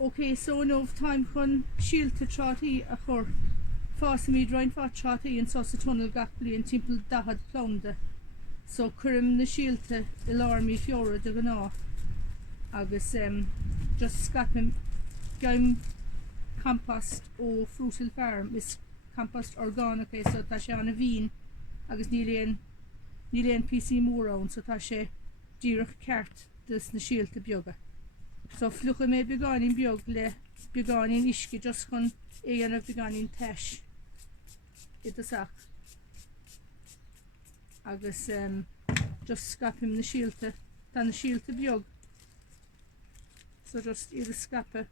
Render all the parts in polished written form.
Okay, so no time chun síolte trátaí a chur fás míad roinn fá trátaí an sa tunnel gach bliain timpeall 10 plánda. So chuirim na síolte I lár mí fiora de gná agus just scapim gaim compost ó Fruitil Farm is compost organic so tá sé anna bhín agus níl éon PC mór ann so tá sé díreach ceart dus na síolte beaga. So flucha mé beáin beag le beáin isci just chun éanamh beáin teis I do sach. Agus just scapim na síolte tá na síolte beag. So just iad a scape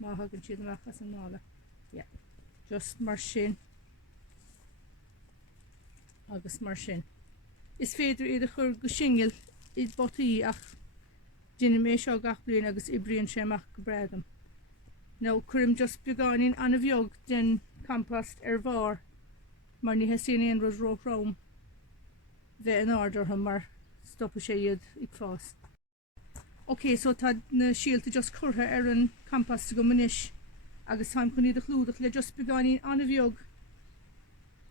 má hagann siad amach as an mála. Yeah. Just mar sin agus mar sin. Is féidir iad a chur go singil I botaí ach dinne mé seo gach bliain agus Eibhlíonn sé amach go bregam. Now chuirim just beáin anna bheog den compost bhar mar ní hesin éon rud róchrám bheith an ardar mar stoppa sé iad ag fás. Okay, so tá na síolte just curtha an compost go munis agus táim chun iad a chlúdach le just beáin anna bheog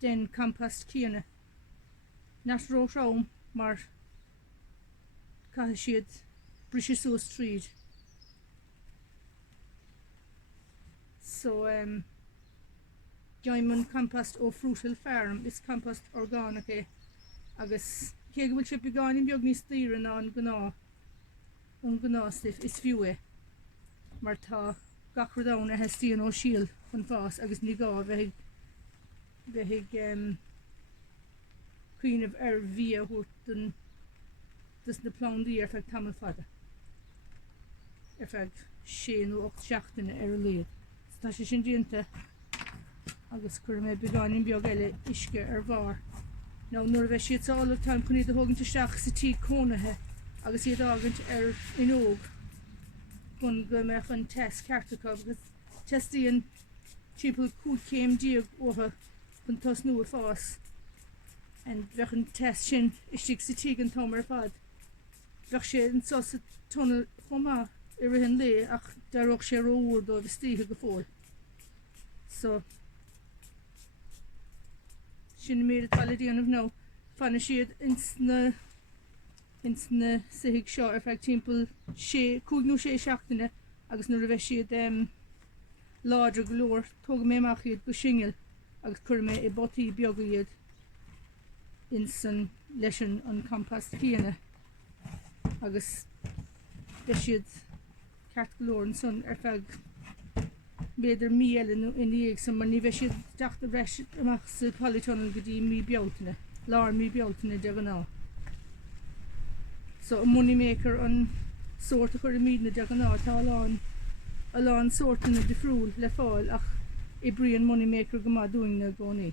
den compost cíanna. Nas róchrám mar caitheadh siad brise suas tríd. So gaim an compost ó Fruitil Farm is compost organic agus cé go bhfuil sé beáin beag níos tíre ná an gná stiff is fiú mar tá gachradáin a heistíon ó síl chun fás agus ní gá bheith cuiineh bhí a thuirt an dus na plándaí feag tamil fada. Feag 6 ó 8 seachtaine a léad. Tá sé sin dianta agus chuir mé beáin beag eile isce bhar. Ná nuair bheith siad sála táim chun iad a thugann isteach sa tí cónathe agus iad ágant in óg chun go meach an test ceartachá agus testíon timpeall 5 céim díag ótha chun tos nua fás an bheith an test sin istigh sa tí an tomar fad. Bheith sé an sa tunnel chomá I rihin lé ach dearach sé róúr do bheith stíthe go fóil. So sin mé a tal díanamh ná fanna siad ins na saigh seo feag timpeall 5 seachtaine agus nuair a bheith siad láidre go leor tóga mé amach iad go singil agus chuir mé I botaí beaga iad insan leis an compost cíanna agus bheith siad ceart go leor an son feag beidir mí eile in íag san mar ní bheith siad deachta breis amach sa polytunnel go dtí mí bealtaine, lár mí bealtaine de gná. So a money maker an sort a chuir míad na de gná tá a lán sortainna de friúil le fáil ach Eibhlíonn money maker go má dúing na gcónaí.